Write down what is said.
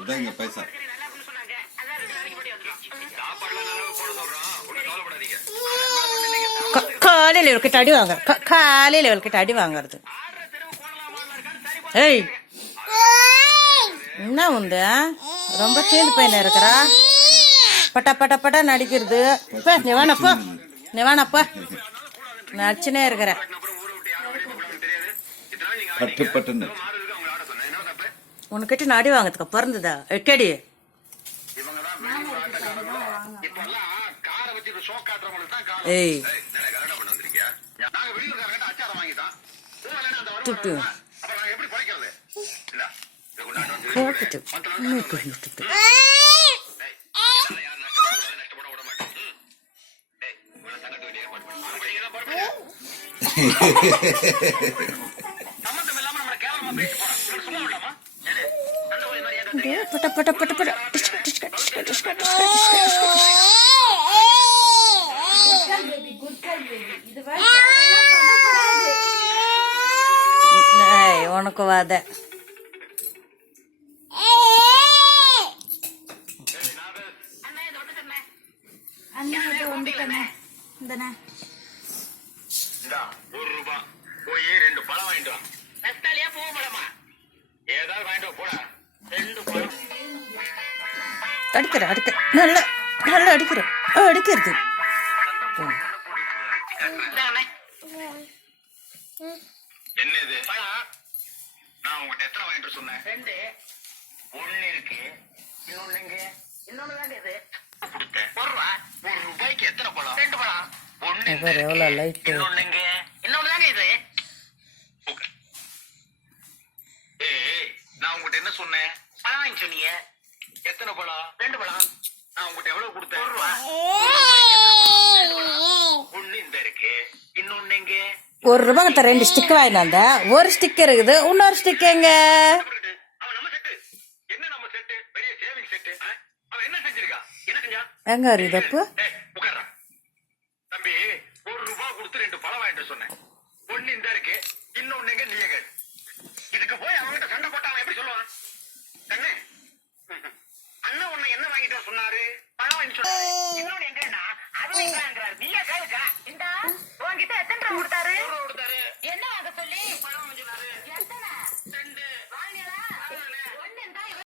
இதாங்க பைசா. காலையில் இவள்கிட்ட அடி வாங்க, காலையில் இவள்கிட்ட அடி வாங்கறது. ஏய் என்ன உண்டு ரொம்ப சேந்து பையன் இருக்கிறா, பட்டா பட்டா பட்டா நடிக்கிறது. நீ வேணப்பா, நீ வேணப்பா, நடிச்சுனே இருக்கிற. பட்டு பட்டுன்னு உனக்கிட்ட நான் அடி வாங்கிறதுக்கு பிறந்ததா எக்கடி? ஏய் துட்டு பட்ட பட்ட பட்ட பட்ட உனக்கு வாத ₹1 போய் 2 பழம் வாங்கிட்டு வா. நெஸ்டாலியா பூ பழமா ஏதாவது வாங்கிட்டு போடா. 2 பழம் அடிக்கிற அடிக்கிற நல்லா நல்லா அடிக்கிற அடிக்கிறது. என்னது பழம்? நான் உங்ககிட்ட எத்தனை வாங்கிட்டு சொன்னேன்? 2. 1 இருக்கு, இன்னொன்னு தான் இது கொடுத்தேன். ₹1 எத்தனை பழம்? 2 பழம். 1 எவ்வளோ லைட்டு, இன்னொன்னு தானே இது. நான் உங்ககிட்ட என்ன சொன்னேன்? பழம் வாங்கி சொன்னீங்க. எத்தனை பழம்? 2 பழம். நான் உங்ககிட்ட எவ்வளவு கொடுத்தேன்? ₹1 இந்த இருக்கு, இன்னொன்னு எங்க? ₹1 2 ஸ்டிக் வாங்கினாந்த, ஒரு ஸ்டிக் இருக்குது, இன்னொரு ஸ்டிக் எங்க? அவன் நம்ம செட்டு என்ன, நம்ம செட்டு பெரிய சேவிங் செட்டு. அவன் என்ன செஞ்சிருக்கா? என்ன செஞ்சா? எங்க அறிதப்பு உட்கார்றா தம்பி. ₹1 கொடுத்து 2 பழம் வாங்கிட்டு சொன்னேன். 1 இந்த இருக்கு, இன்னொன்னு எங்க? நீங்க கேடு. இதுக்கு போய் அவன்கிட்ட சண்டை போட்டா அவன் எப்படி சொல்லுவான்? கண்ணு, அண்ணன் உன்னை என்ன வாங்கிட்டு சொன்னாரு? பழம் வாங்கி சொன்னாரு. இன்னொன்னு எங்கன்னா அது